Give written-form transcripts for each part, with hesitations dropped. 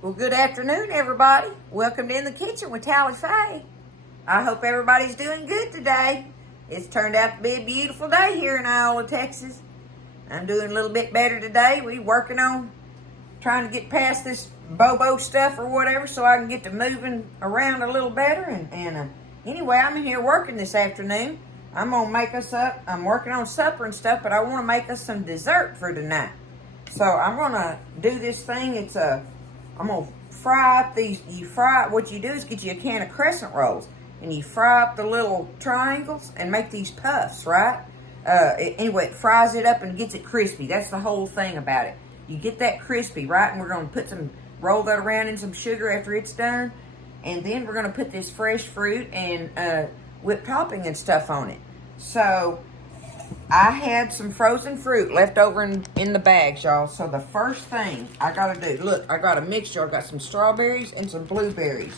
Well, good afternoon, everybody. Welcome to In the Kitchen with Tally Faye. I hope everybody's doing good today. It's turned out to be a beautiful day here in Iowa, Texas. I'm doing a little bit better today. We working on trying to get past this bobo stuff or whatever so I can get to moving around a little better. Anyway, I'm in here working this afternoon. I'm going to make us up. I'm working on supper and stuff, but I want to make us some dessert for tonight. So I'm going to do this thing. I'm going to fry up these. What you do is get you a can of crescent rolls, and you fry up the little triangles and make these puffs, right? Anyway, it fries it up and gets it crispy. That's the whole thing about it. You get that crispy, right? And we're going to roll that around in some sugar after it's done. And then we're going to put this fresh fruit and whipped topping and stuff on it. So I had some frozen fruit left over in the bags, y'all. So the first thing I got to do, look, I got a mixture. I got some strawberries and some blueberries.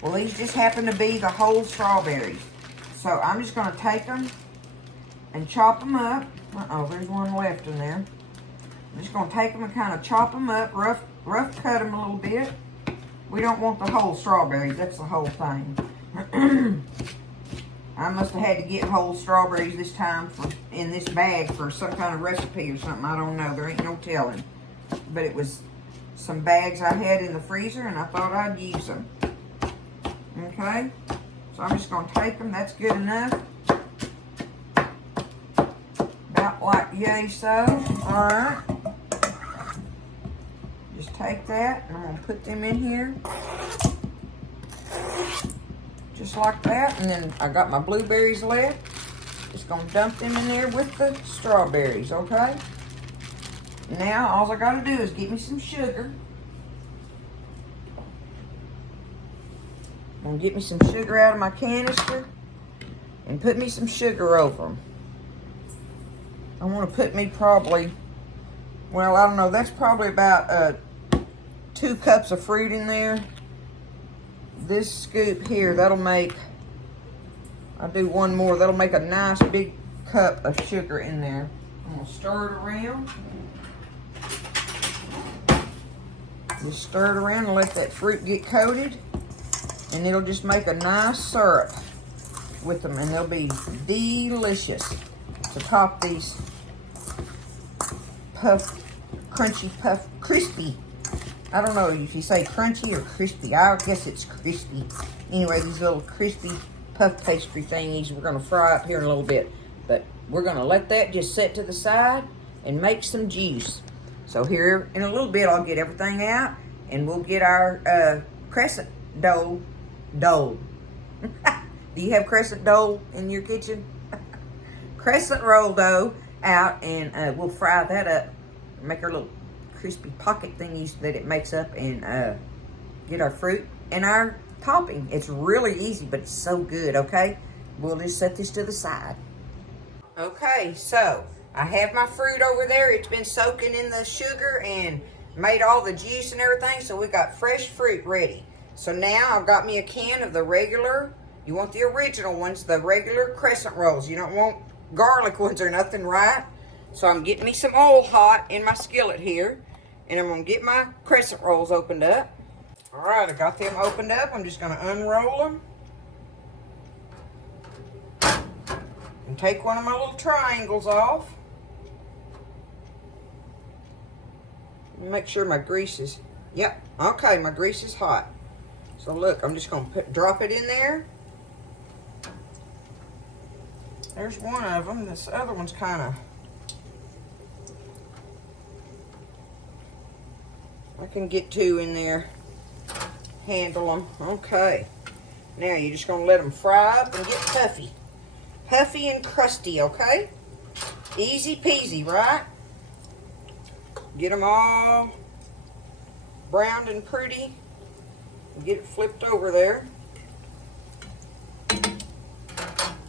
Well, these just happen to be the whole strawberries. So I'm just going to take them and chop them up. Uh-oh, there's one left in there. I'm just going to take them and kind of chop them up, rough cut them a little bit. We don't want the whole strawberries. That's the whole thing. I must have had to get whole strawberries this time in this bag for some kind of recipe or something. I don't know. There ain't no telling. But it was some bags I had in the freezer, and I thought I'd use them. Okay? So I'm just going to take them. That's good enough. About like yay so. All right. Just take that, and I'm going to put them in here. Just like that. And then I got my blueberries left. Just going to dump them in there with the strawberries, okay? Now, all I got to do is get me some sugar. I'm going to get me some sugar out of my canister and put me some sugar over them. I want to put me probably, well, I don't know, that's probably about 2 cups of fruit in there. This scoop here, that'll make, I'll do one more, that'll make a nice big cup of sugar in there. I'm going to stir it around. Just stir it around and let that fruit get coated. And it'll just make a nice syrup with them, and they'll be delicious to top these crispy. I don't know if you say crunchy or crispy. I guess it's crispy. Anyway, these little crispy puff pastry thingies we're going to fry up here in a little bit. But we're going to let that just set to the side and make some juice. So here in a little bit, I'll get everything out, and we'll get our crescent dough. Do you have crescent dough in your kitchen? Crescent roll dough out, and we'll fry that up. Make our little crispy pocket thingies that it makes up, and get our fruit and our topping. It's really easy, but it's so good, okay? We'll just set this to the side. Okay, so I have my fruit over there. It's been soaking in the sugar and made all the juice and everything, so we got fresh fruit ready. So now I've got me a can of the regular, you want the original ones, the regular crescent rolls. You don't want garlic ones or nothing, right? So I'm getting me some oil hot in my skillet here. And I'm going to get my crescent rolls opened up. All right, I got them opened up. I'm just going to unroll them. And take one of my little triangles off. Make sure my grease is, yep, okay, my grease is hot. So look, I'm just going to drop it in there. There's one of them. This other one's kind of, I can get 2 in there, handle them. Okay. Now you're just going to let them fry up and get puffy. Puffy and crusty, okay? Easy peasy, right? Get them all browned and pretty. Get it flipped over there.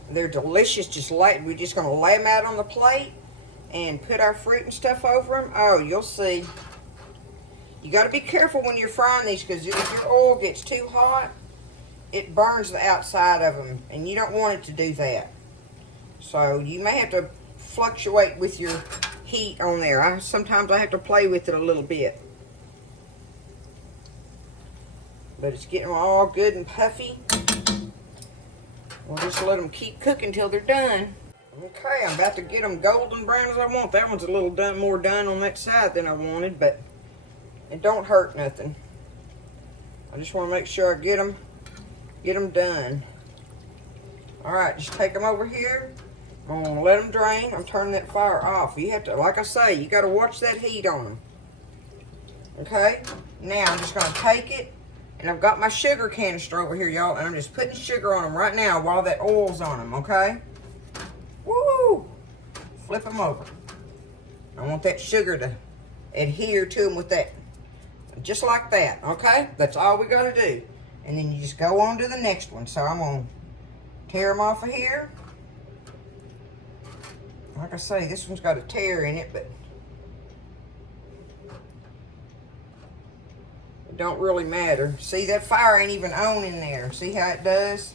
They're delicious, just light. We're just going to lay them out on the plate and put our fruit and stuff over them. Oh, you'll see. You got to be careful when you're frying these, because if your oil gets too hot, it burns the outside of them, and you don't want it to do that. So you may have to fluctuate with your heat on there. Sometimes I have to play with it a little bit. but it's getting all good and puffy. We'll just let them keep cooking till they're done. Okay, I'm about to get them golden brown as I want. That one's a little more done on that side than I wanted, but it don't hurt nothing. I just want to make sure I get them done. All right, just take them over here. I'm gonna let them drain. I'm turning that fire off. You have to, like I say, you got to watch that heat on them. Okay, now I'm just gonna take it, and I've got my sugar canister over here, y'all, and I'm just putting sugar on them right now while that oil's on them. Okay. Woo! Flip them over. I want that sugar to adhere to them with that, just like that. Okay, that's all we got to do, and then you just go on to the next one. So I'm gonna tear them off of here. Like I say, this one's got a tear in it, but it don't really matter. See, that fire ain't even on in there. See how it does?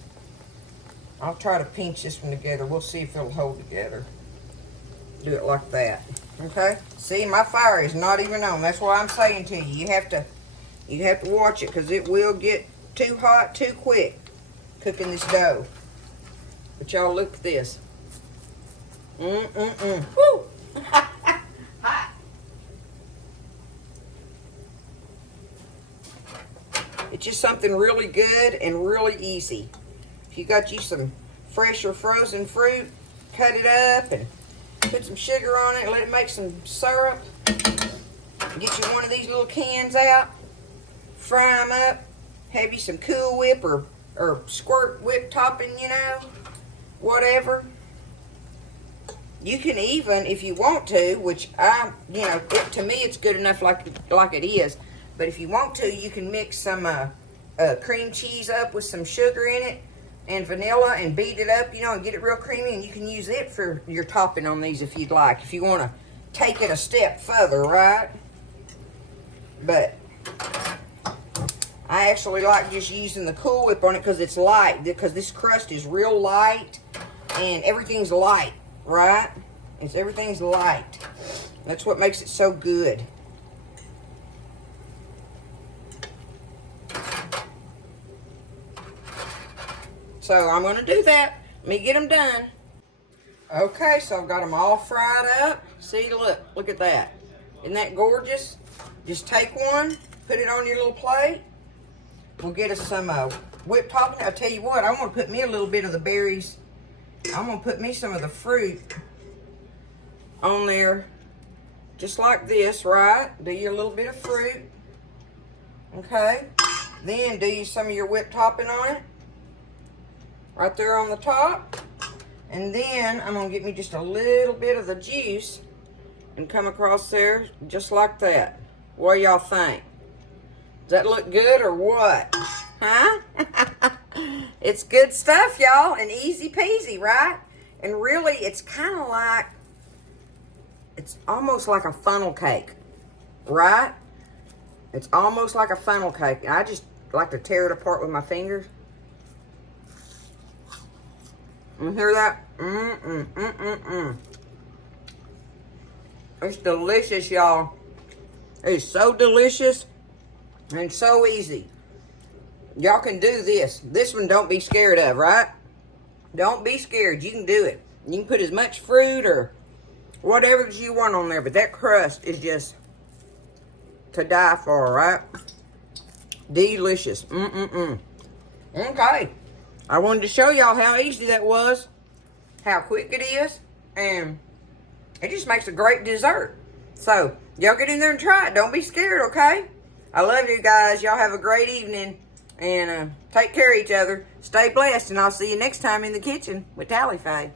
I'll try to pinch this one together. We'll see if it'll hold together. Do it like that. Okay? See, my fire is not even on. That's why I'm saying to you, you have to watch it, because it will get too hot too quick cooking this dough. But y'all look at this. Woo! It's just something really good and really easy. If you got you some fresh or frozen fruit, cut it up and put some sugar on it, let it make some syrup. Get you one of these little cans out, fry them up, have you some Cool Whip or Squirt Whip topping, you know, whatever. You can even, if you want to, which to me it's good enough like it is, but if you want to, you can mix some cream cheese up with some sugar in it and vanilla and beat it up, and get it real creamy, and you can use it for your topping on these if you'd like, if you want to take it a step further, right? But I actually like just using the Cool Whip on it because it's light, because this crust is real light and everything's light, right? Everything's light. That's what makes it so good. So I'm going to do that. Let me get them done. Okay, so I've got them all fried up. See, look at that. Isn't that gorgeous? Just take one, put it on your little plate. We'll get us some whipped topping. I'll tell you what, I'm going to put me a little bit of the berries. I'm going to put me some of the fruit on there, just like this, right? Do you a little bit of fruit. Okay. Then do you some of your whipped topping on it. Right there on the top. And then I'm going to get me just a little bit of the juice and come across there just like that. What do y'all think? Does that look good or what? Huh? It's good stuff, y'all, and easy peasy, right? And really, it's kind of like, it's almost like a funnel cake, right? It's almost like a funnel cake. I just like to tear it apart with my fingers. You hear that? It's delicious, y'all. It's so delicious and so easy. Y'all can do this. This one don't be scared of, right? Don't be scared. You can do it. You can put as much fruit or whatever you want on there, but that crust is just to die for, right? Delicious. Okay. I wanted to show y'all how easy that was, how quick it is, and it just makes a great dessert. So, y'all get in there and try it. Don't be scared, okay? I love you guys. Y'all have a great evening, and take care of each other. Stay blessed, and I'll see you next time in the kitchen with Tally Faye.